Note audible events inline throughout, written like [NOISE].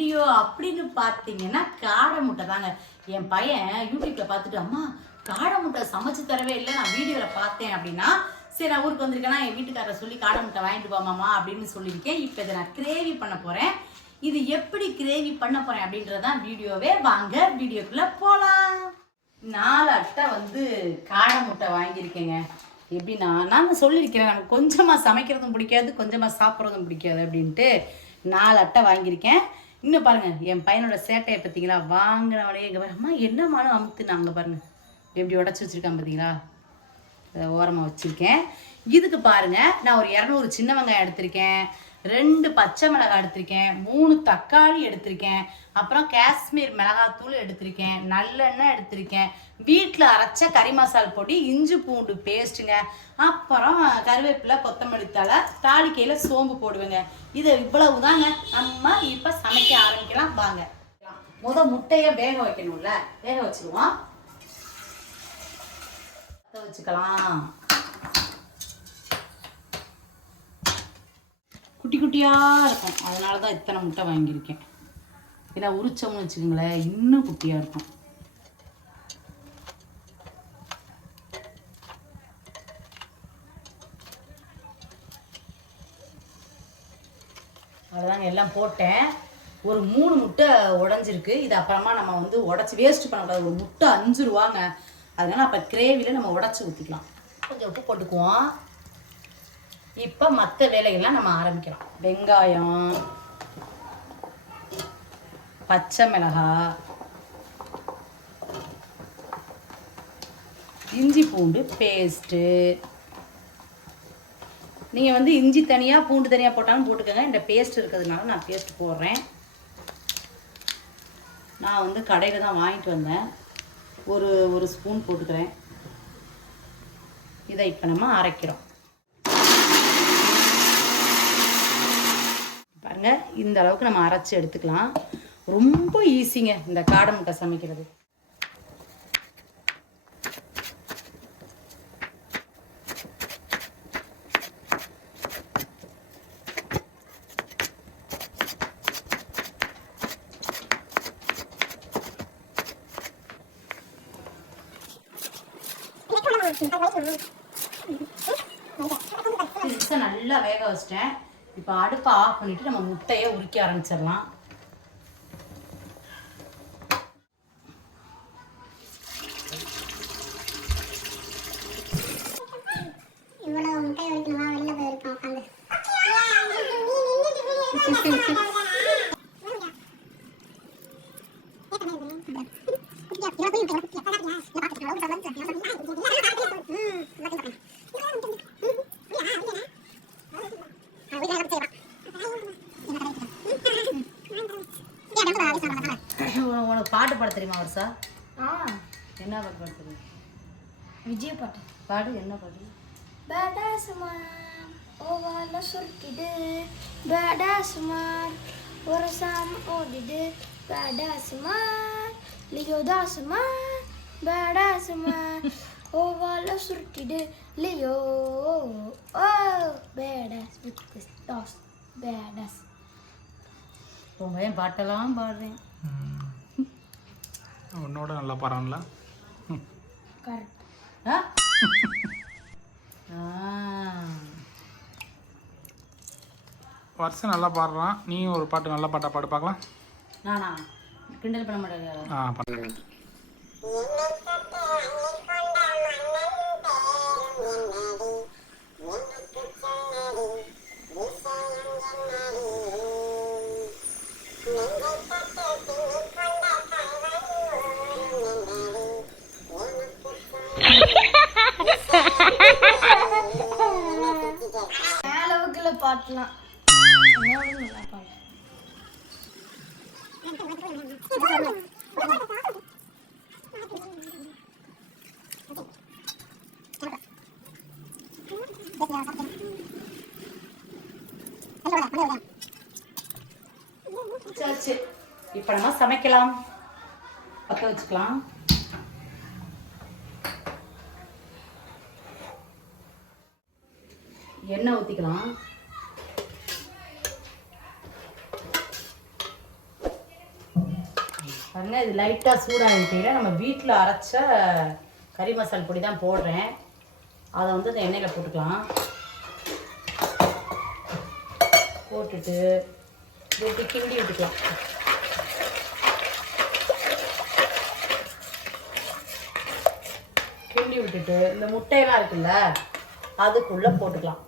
Video அப்படின்னு பார்த்தீங்கன்னா காடை முட்டை தாங்க. என் பையன் யூடியூப்ல பார்த்துட்டு அம்மா காடை முட்டை சமைச்சு தரவே இல்லை. நான் வீடியோவில் பார்த்தேன் அப்படின்னா சரி நான் ஊருக்கு வந்திருக்கேன்னா என் வீட்டுக்காரரை சொல்லி காடை முட்டை வாங்கிட்டு போமாமா அப்படின்னு சொல்லியிருக்கேன். இப்போ இதை நான் கிரேவி பண்ண போகிறேன் இது எப்படி கிரேவி பண்ண போகிறேன் அப்படின்றதான் வீடியோவே. வாங்க வீடியோக்குள்ளே போகலாம் நாலு அட்டை வந்து காடை முட்டை வாங்கியிருக்கேங்க. எப்படின்னா நான் சொல்லியிருக்கிறேன் எனக்கு கொஞ்சமாக சமைக்கிறதும் பிடிக்காது கொஞ்சமாக சாப்பிட்றதும் பிடிக்காது அப்படின்ட்டு நாலு அட்டை வாங்கியிருக்கேன். இன்னும் பாருங்கள் என் பையனோட சேட்டையை பார்த்தீங்களா? வாங்கினவனே எங்கள் அம்மா அமுத்து நாங்கள் பாருங்கள் எப்படி உடச்சி வச்சுருக்கான் பார்த்தீங்களா? ஓரமாக வச்சுருக்கேன். இதுக்கு பாருங்கள் நான் ஒரு இரநூறு சின்ன வெங்காயம் எடுத்திருக்கேன். ரெண்டு பச்சை மிளகாய் எடுத்திருக்கேன் மூணு தக்காளி எடுத்திருக்கேன் அப்புறம் காஷ்மீர் மிளகாத்தூள் எடுத்திருக்கேன் நல்லெண்ணெய் எடுத்திருக்கேன். வீட்டில் அரைச்ச கறி மசால் பொடி இஞ்சி பூண்டு பேஸ்ட்டுங்க அப்புறம் கருவேப்பிலை கொத்தமல்லி தழை தாளிக்கையில் சோம்பு போடுவேங்க. இது இவ்வளவு தாங்க நம்ம இப்போ சமைக்க ஆரம்பிக்கலாம். வாங்க. முத முட்டையை வேக வைக்கணும்ல. வேக வச்சுருவோம். வச்சுக்கலாம். குட்டி குட்டியாக இருக்கும். அதனால தான் இத்தனை முட்டை வாங்கியிருக்கேன். ஏன்னா உரிச்சோம்னு வச்சுக்கோங்களேன் இன்னும் குட்டியாக இருக்கும். அவ்வளோதாங்க எல்லாம் போட்டேன். ஒரு மூணு முட்டை உடஞ்சிருக்கு. இது அப்புறமா நம்ம வந்து உடச்சி வேஸ்ட் பண்ணக்கூடாது. ஒரு முட்டை அஞ்சு ரூபாங்க. அதனால அப்போ கிரேவியில் நம்ம உடச்சி ஊற்றிக்கலாம் கொஞ்சம் உப்பு போட்டுக்குவோம். இப்போ மற்ற வேலைகள்லாம் நம்ம ஆரம்பிக்கலாம் வெங்காயம் பச்சை மிளகாய் இஞ்சி பூண்டு பேஸ்ட்டு நீங்கள் வந்து இஞ்சி தனியாக பூண்டு தனியாக போட்டாலும் போட்டுக்கோங்க. இந்த பேஸ்ட் இருக்கிறதுனால நான் பேஸ்ட் போடுறேன். நான் வந்து கடையில் தான் வாங்கிட்டு வந்தேன். ஒரு ஒரு ஸ்பூன் போட்டுக்கிறேன். இதை இப்போ நம்ம அரைக்கிறோம். பாருங்க. இந்த அளவுக்கு நம்ம அரைச்சி எடுத்துக்கலாம். ரொம்ப ஈஸிங்க இந்த காடை முட்டை சமைக்கிறது. நல்லா வேக வச்சிட்டேன். இப்போ அடுப்பை ஆஃப் பண்ணிவிட்டு நம்ம முட்டையை உரிக்க ஆரம்பிச்சிடலாம். பாட தெரியுமா வருஷா? ஆ. என்ன பாட்டு பாட தெரியும்? விஜய் பாட்டு. பாடு என்ன பாட்டு? பேடாசுமான் ஓவால சுருக்கிடு. பேடாசுமான் ஒரு சாம ஓடிடு. பேடாசுமான் லியோ தாசுமான் பேடாசுமான் ஓவால சுருட்டிடு Leo oh badass with Das badass. உன் பையன் பாட்டெல்லாம் பாடுறேன். உன்னோட நல்லா பாடுறான்ல கரெக்ட் ஆ? ஆ. வருஷம் நல்லா பாடுறான். நீயும் ஒரு பாட்டு நல்ல பாட்டா பாடு பார்க்கலாம். நானா? கிண்டல் பண்ண மாட்டேங்க ஆ பாடு அளவுக்குள்ள பாட்டுலாம். இப்போ நம்ம சமைக்கலாம். பற்ற வச்சுக்கலாம். எண்ணெய் ஊற்றிக்கலாம் பாருங்க இது லைட்டாக சூடாகிட்டீங்கன்னா நம்ம வீட்டில் அரைச்ச கறி மசால் பொடி தான் போடுறேன். அதை வந்து இந்த எண்ணெயில் போட்டுக்கலாம். போட்டுட்டு இப்படி கிண்டி விட்டுக்கலாம். கிண்டி விட்டுட்டு இந்த முட்டையெல்லாம் இருக்குல்ல அதுக்குள்ளே போட்டுக்கலாம்.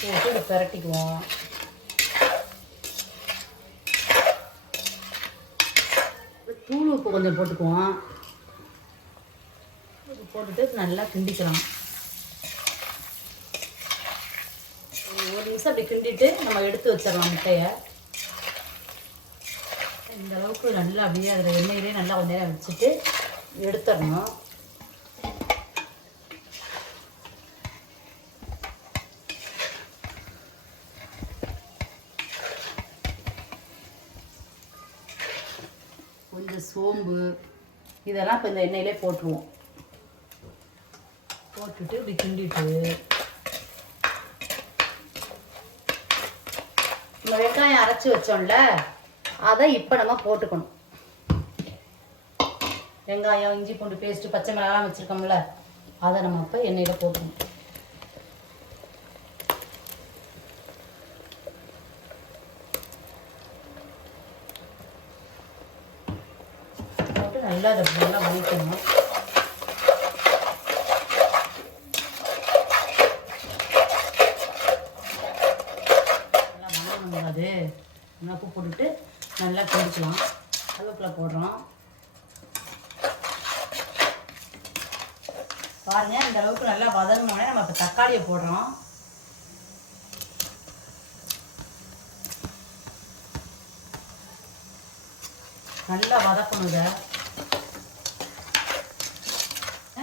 போட்டு இதை பிரட்டிக்குவோம். தூள் உப்பு கொஞ்சம் போட்டுக்குவோம். போட்டுட்டு நல்லா கிண்டிக்கலாம். ஒரு நிமிஷம் அப்படி கிண்டிட்டு நம்ம எடுத்து வச்சிடலாம் முட்டையை. இந்த அளவுக்கு நல்லா அப்படியே அதில் எண்ணெயிலே நல்லா கொஞ்ச நேரம் வச்சுட்டு எடுத்துடணும். கொஞ்சம் சோம்பு இதெல்லாம் இப்போ இந்த எண்ணெயிலே போட்டுருவோம். போட்டுட்டு இப்படி கிண்டிட்டு. இந்த வெங்காயம் அரைச்சி வச்சோம்ல அதை இப்போ நம்ம போட்டுக்கணும். வெங்காயம் இஞ்சி பூண்டு பேஸ்ட்டு பச்சை மிளகாய் வச்சுருக்கோம்ல அதை நம்ம இப்போ எண்ணெயில் போட்டுக்கணும் போட்டு நல்லா அதை நல்லா வதக்கணும் நல்லா வதங்கணும் அது உப்பு போட்டுட்டு நல்லா கிண்டிக்கலாம் கருவேப்பிலை போடுறோம். பாருங்க இந்த அளவுக்கு நல்லா வதங்கினோடனே நம்ம இப்போ தக்காளியை போடுறோம். நல்லா வதக்கணும் இதை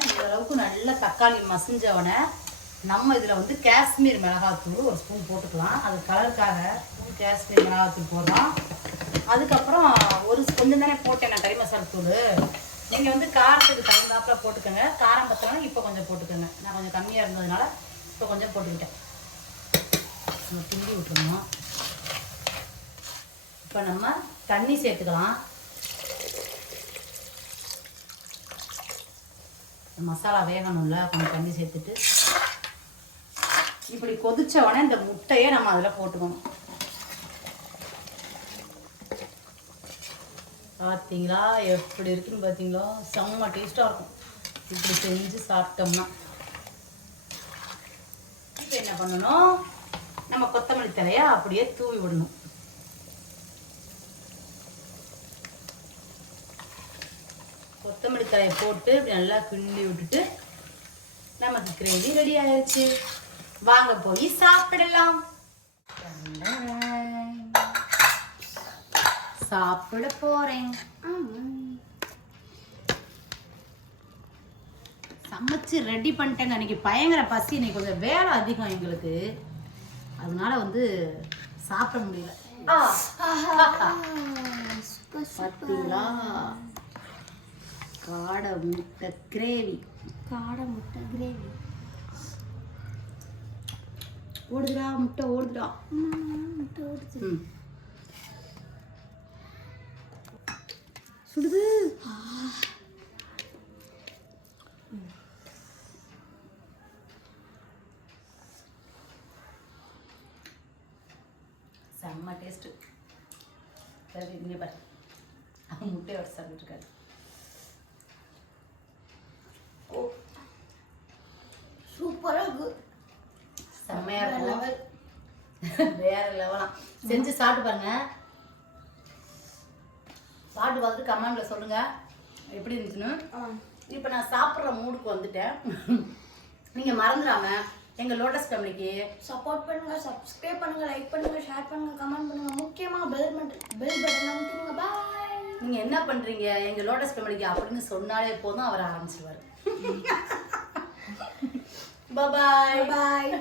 இந்த அளவுக்கு நல்லா தக்காளி மசிஞ்சவனை நம்ம இதில் வந்து காஷ்மீர் மிளகாத்தூள் ஒரு ஸ்பூன் போட்டுக்கலாம். அது கலருக்காக ஸ்பூன் காஷ்மீர் மிளகாத்தூள் போடுறோம். அதுக்கப்புறம் ஒரு கொஞ்சம் தானே போட்டேன் நான் கறி மசாலா தூள். நீங்கள் வந்து காரத்துக்கு தகுந்தாப்பில் போட்டுக்கோங்க. காரம் பத்தலாம் இப்போ கொஞ்சம் போட்டுக்கோங்க. நான் கொஞ்சம் கம்மியாக இருந்ததுனால இப்போ கொஞ்சம் போட்டுக்கிட்டேன். நம்ம கிண்டி விட்டுருணும் இப்போ நம்ம தண்ணி சேர்த்துக்கலாம். மசாலா வேகணும்ல கொஞ்சம் தண்ணி சேர்த்துட்டு. இப்படி கொதிச்ச உடனே இந்த முட்டையை நம்ம அதில் போட்டுக்கணும். பார்த்தீங்களா எப்படி இருக்குன்னு பார்த்தீங்களா செம்ம டேஸ்ட்டாக இருக்கும். இப்படி செஞ்சு சாப்பிட்டோம்னா. இப்போ என்ன பண்ணணும்? நம்ம கொத்தமல்லி தலையை அப்படியே தூவி விடணும். கொத்தமல்லி தலையை போட்டு இப்படி நல்லா கிண்டி விட்டுட்டு நமக்கு கிரேவி ரெடி ஆயிடுச்சு. வாங்க போய் சாப்பிடலாம். சாப்பிட போறேன். சமைச்சு ரெடி பண்ணிட்டேங்க. இன்னைக்கு பயங்கர பசி. இன்னைக்கு கொஞ்சம் வேலை அதிகம் எங்களுக்கு. அதனால வந்து சாப்பிட முடியல. பார்த்தீங்களா காடை முட்டை கிரேவி. காடை முட்டை கிரேவி. ஓடுதுடா முட்டை ஓடுதுடா. முட்டை ஓடுது. சுடுது. செம்ம டேஸ்ட்டு சரி இங்கே பாரு. அவன் முட்டையை வச்சு சாப்பிட்டு இருக்காரு ஓ சூப்பராக இருக்கு செம்மையா இருக்கும். [LAUGHS] வேற லெவலாம் செஞ்சு சாப்பிட்டு பாருங்க. சாப்பிட்டு பார்த்துட்டு கமெண்ட்ல சொல்லுங்க. எப்படி இருந்துச்சுன்னு. இப்போ நான் சாப்பிட்ற மூடுக்கு வந்துட்டேன். நீங்க மறந்துடாம எங்க லோட்டஸ் ஃபேமிலிக்கு சப்போர்ட் பண்ணுங்க சப்ஸ்கிரைப் பண்ணுங்க லைக் பண்ணுங்க ஷேர் பண்ணுங்க கமெண்ட் பண்ணுங்க. முக்கியமா பெல் பட்டன் பெல் பட்டன் அமுத்துங்க பாய் நீங்க என்ன பண்றீங்க? எங்க லோட்டஸ் ஃபேமிலிக்கு அப்படின்னு சொன்னாலே போதும் அவர் ஆரம்பிச்சிருவாரு. [LAUGHS] பாய் பாய்